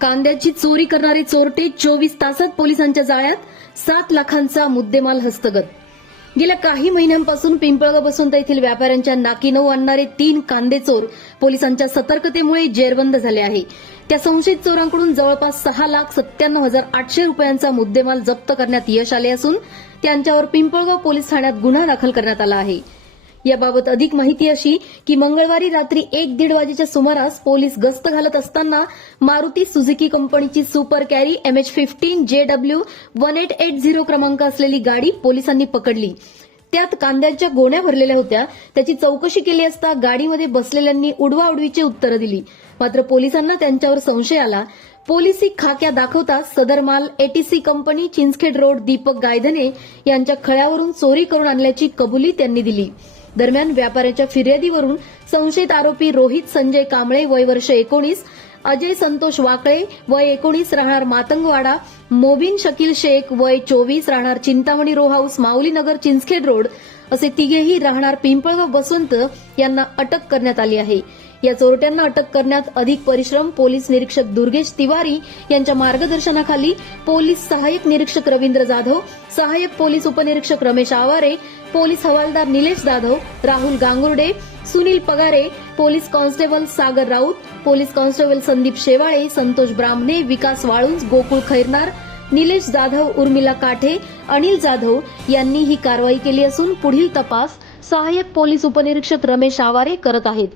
कांद्याची चोरी करणारे चोरटे चोवीस तासात पोलिसांच्या जाळ्यात सात लाखांचा मुद्देमाल हस्तगत. गेल्या काही महिन्यांपासून पिंपळगाव बसवंत येथील व्यापाऱ्यांच्या नाकी नऊ आणणारे तीन कांदे चोर पोलिसांच्या सतर्कतेमुळे जेरबंद झाले आहे. त्या संशयित चोरांकडून जवळपास सहा लाख सत्त्याण्णव हजार आठशे रुपयांचा मुद्देमाल जप्त करण्यात यश आले असून त्यांच्यावर पिंपळगाव पोलीस ठाण्यात गुन्हा दाखल करण्यात आला आहे. याबाबत अधिक माहिती अशी की मंगळवारी रात्री एक दीड वाजेच्या सुमारास पोलीस गस्त घालत असताना मारुती सुझुकी कंपनीची super carry MH fifteen J W one eight eight zero क्रमांक असलेली गाडी पोलिसांनी पकडली. त्यात कांद्यांच्या गोण्या भरलेल्या होत्या. त्याची चौकशी केली असता गाडीमध्ये बसलेल्यांनी उडवाउडवीची उत्तरं दिली. मात्र पोलिसांना त्यांच्यावर संशय आला. पोलिसी खाक्या दाखवता सदर माल ATC company Chinchkhed road Deepak Gaydhane यांच्या खळ्यावरून चोरी करून आणल्याची कबुली त्यांनी दिली. दरम्यान व्यापाऱ्याच्या फिर्यादीवरून संशयित आरोपी रोहित संजय कांबळे वय वर्ष एकोणीस अजय संतोष वाकळे वय एकोणीस राहणार मातंगवाडा मोबिन शकील शेख वय चोवीस राहणार Chintamani row house Mauli Nagar Chinchkhed road असे तिघेही राहणार पिंपळगाव बसवंत यांना अटक करण्यात आली आहे. या चोरट्यांना अटक करण्यात अधिक परिश्रम पोलीस निरीक्षक दुर्गेश तिवारी यांच्या मार्गदर्शनाखाली पोलीस सहाय्यक निरीक्षक रवींद्र जाधव सहाय्यक पोलीस उपनिरीक्षक रमेश आवारे पोलीस हवालदार Nilesh Jadhav Rahul Gangurde Sunil Pagare police constable Sagar Raut police constable Sandeep Shewale Santosh Brahmane Vikas Walunj Gokul Khairnar Nilesh Jadhav Urmila काठे Anil Jadhav यांनी ही कारवाई केली असून पुढील तपास सहाय्यक पोलीस उपनिरीक्षक रमेश आवारे करत आहेत.